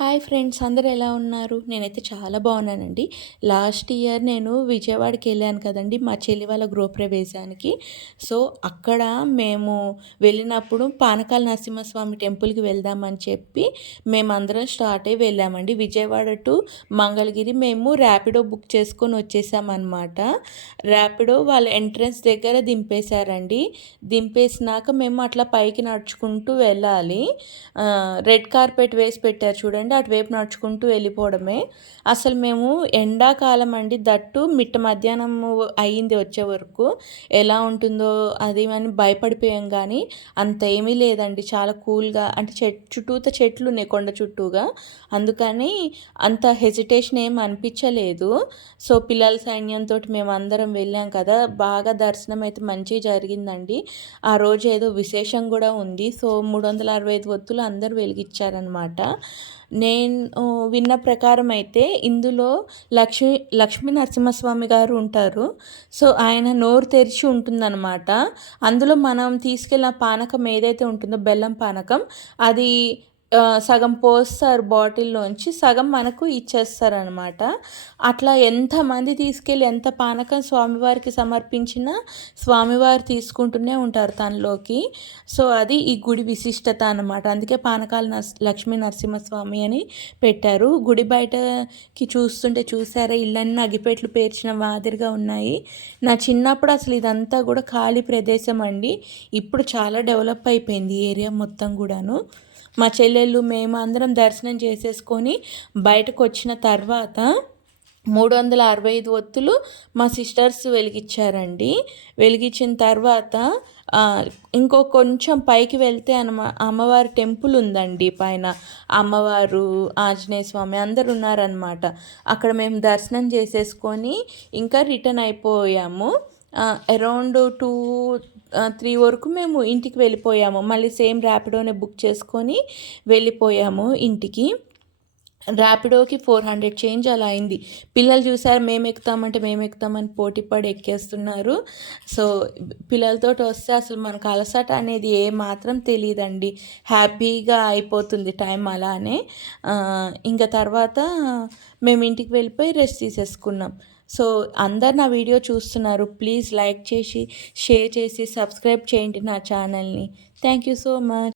Hi friends, అందరూ ఎలా ఉన్నారు? నేనైతే చాలా బాగున్నానండి. లాస్ట్ ఇయర్ నేను విజయవాడకి వెళ్ళాను కదండి, మా చెల్లి వాళ్ళ గృహప్రవేశానికి. సో అక్కడ మేము వెళ్ళినప్పుడు పానకాల నరసింహస్వామి టెంపుల్కి వెళ్దామని చెప్పి మేమందరం స్టార్ట్ అయ్యి వెళ్ళామండి. విజయవాడ టు మంగళగిరి మేము ర్యాపిడో బుక్ చేసుకొని వచ్చేసామన్నమాట. ర్యాపిడో వాళ్ళ ఎంట్రన్స్ దగ్గర దింపేశారండి. దింపేసినాక మేము అట్లా పైకి నడుచుకుంటూ వెళ్ళాలి. రెడ్ కార్పెట్ వేసి పెట్టారు చూడండి, అటువైపు నడుచుకుంటూ వెళ్ళిపోవడమే. అసలు మేము ఎండాకాలం అండి, దట్టు మిట్ట మధ్యాహ్నం అయ్యింది వచ్చే వరకు. ఎలా ఉంటుందో అది అని భయపడిపోయాం, కానీ అంత ఏమీ లేదండి. చాలా కూల్గా, అంటే చుట్టూత చెట్లు ఉన్నాయి కొండ చుట్టూగా, అందుకని అంత హెజిటేషన్ ఏం అనిపించలేదు. సో పిల్లల సైన్యంతో మేము అందరం వెళ్ళాం కదా, బాగా దర్శనం అయితే మంచిగా జరిగిందండి. ఆ రోజు ఏదో విశేషం కూడా ఉంది. సో 365 ఒత్తులు అందరూ వెలిగించారనమాట. నేను విన్న ప్రకారం అయితే ఇందులో లక్ష్మీ నరసింహస్వామి గారు ఉంటారు. సో ఆయన నోరు తెరిచి ఉంటుందన్నమాట. అందులో మనం తీసుకెళ్ళిన పానకం ఏదైతే ఉంటుందో, బెల్లం పానకం, అది సగం పోస్తారు బాటిల్లోంచి, సగం మనకు ఇచ్చేస్తారనమాట. అట్లా ఎంతమంది తీసుకెళ్ళి ఎంత పానకం స్వామివారికి సమర్పించినా స్వామివారు తీసుకుంటూనే ఉంటారు తనలోకి. సో అది ఈ గుడి విశిష్టత అన్నమాట. అందుకే పానకాల లక్ష్మీ నరసింహస్వామి అని పెట్టారు. గుడి బయటకి చూస్తుంటే చూసారా, ఇళ్ళన్నీ అగిపెట్లు పేర్చిన మాదిరిగా ఉన్నాయి. నా చిన్నప్పుడు అసలు ఇదంతా కూడా ఖాళీ ప్రదేశం అండి. ఇప్పుడు చాలా డెవలప్ అయిపోయింది ఈ ఏరియా మొత్తం కూడాను. మా చెల్లెళ్ళు మేము అందరం దర్శనం చేసేసుకొని బయటకు వచ్చిన తర్వాత 365 ఒత్తులు మా సిస్టర్స్ వెలిగించారండి. వెలిగించిన తర్వాత ఇంకో కొంచెం పైకి వెళ్తే అమ్మవారి టెంపుల్ ఉందండి పైన. అమ్మవారు, ఆంజనేయ స్వామి అందరు ఉన్నారనమాట. అక్కడ మేము దర్శనం చేసేసుకొని ఇంకా రిటర్న్ అయిపోయాము. అరౌండ్ 2-3 వరకు మేము ఇంటికి వెళ్ళిపోయాము. మళ్ళీ సేమ్ ర్యాపిడోనే బుక్ చేసుకొని వెళ్ళిపోయాము ఇంటికి. ర్యాపిడోకి 400 చేంజ్ అలా అయింది. పిల్లలు చూసారు, మేము ఎక్కుతామని పోటీ పడి ఎక్కేస్తున్నారు. సో పిల్లలతో వస్తే అసలు మనకు అలసట అనేది ఏ మాత్రం తెలియదండి. హ్యాపీగా అయిపోతుంది టైం అలానే. ఇంకా తర్వాత మేము ఇంటికి వెళ్ళిపోయి రెస్ట్ తీసేసుకున్నాం. సో అందరు నా వీడియో చూస్తున్నారు, ప్లీజ్ లైక్ చేసి, షేర్ చేసి, సబ్స్క్రైబ్ చేయండి నా ఛానల్ని. Thank you so much.